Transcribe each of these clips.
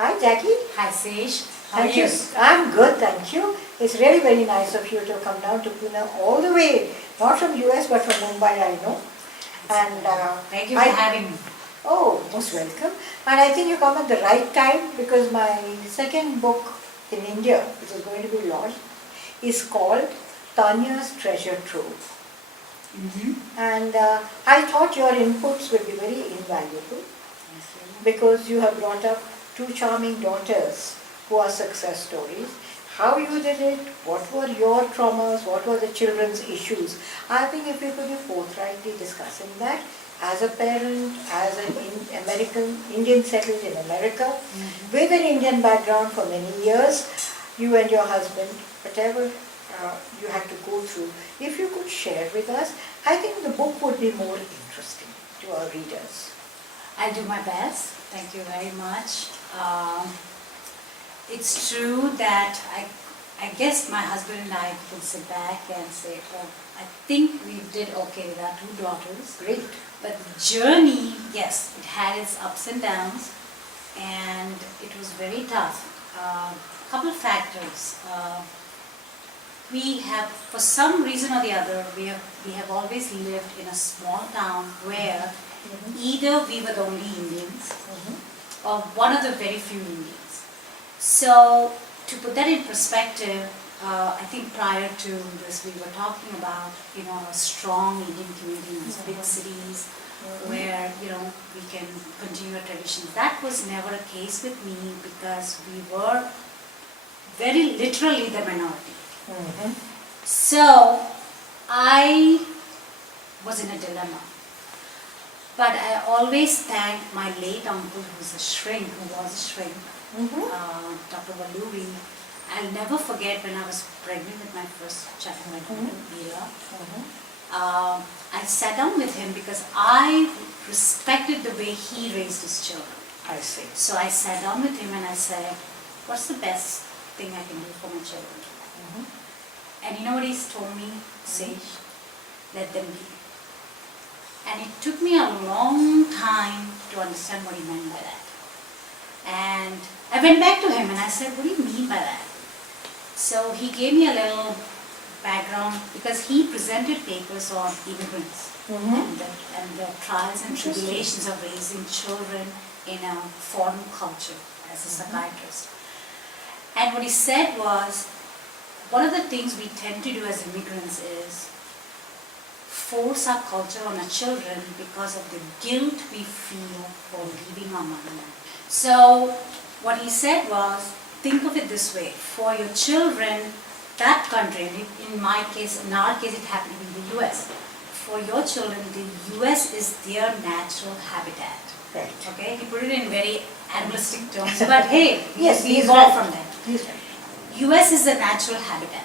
Hi Jackie. Hi Sesh. How are Thank you? you. I'm good, thank you. It's really very nice of you to come down to Pune all the way, not from US but from Mumbai, I know. And Thank you for having me. Oh, most welcome. And I think you come at the right time because my second book in India, which is going to be launched, is called Tania's Treasure Trove. And I thought your inputs would be very invaluable because you have brought up two charming daughters who are success stories. How you did it, what were your traumas, what were the children's issues. I think if you could be forthrightly discussing that as a parent, as an Indian settled in America, with an Indian background for many years, you and your husband, whatever you had to go through, if you could share with us, I think the book would be more interesting to our readers. I'll do my best. Thank you very much. It's true that I guess my husband and I could sit back and say, oh, I think we did okay with our two daughters. Great. But the journey, yes, it had its ups and downs, and it was very tough. Couple of factors. We have, for some reason or the other, we have always lived in a small town where either we were the only Indians or one of the very few Indians. So to put that in perspective, I think prior to this we were talking about, a strong Indian community in these big cities where, we can continue our traditions. That was never a case with me because we were very literally the minority. So I was in a dilemma. But I always thank my late uncle who was a shrink, Dr. Valluri. I'll never forget when I was pregnant with my first child, my daughter, Mila. I sat down with him because I respected the way he raised his children. I see. So I sat down with him and I said, what's the best thing I can do for my children? And you know what he's told me? Sesh, let them be. And it took me a long time to understand what he meant by that. And I went back to him and I said, what do you mean by that? So he gave me a little background because he presented papers on immigrants and the trials and tribulations of raising children in a foreign culture as a psychiatrist. And what he said was, one of the things we tend to do as immigrants is force our culture on our children because of the guilt we feel for leaving our motherland. So what he said was, think of it this way, for your children, that country, and in our case it happened to be the US, for your children, the US is their natural habitat. Right. Okay, he put it in very animalistic terms, but hey, yes, we evolved from that. He's right. US is the natural habitat.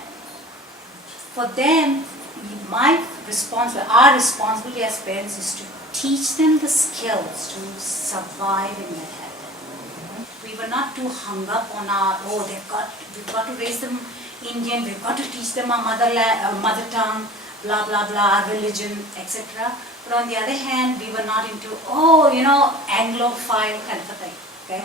For them, our responsibility as parents is to teach them the skills to survive in that habitat. We were not too hung up on we've got to raise them Indian, we've got to teach them our mother tongue, blah blah blah, our religion, etc. But on the other hand, we were not into, Anglophile kind of a thing. Okay?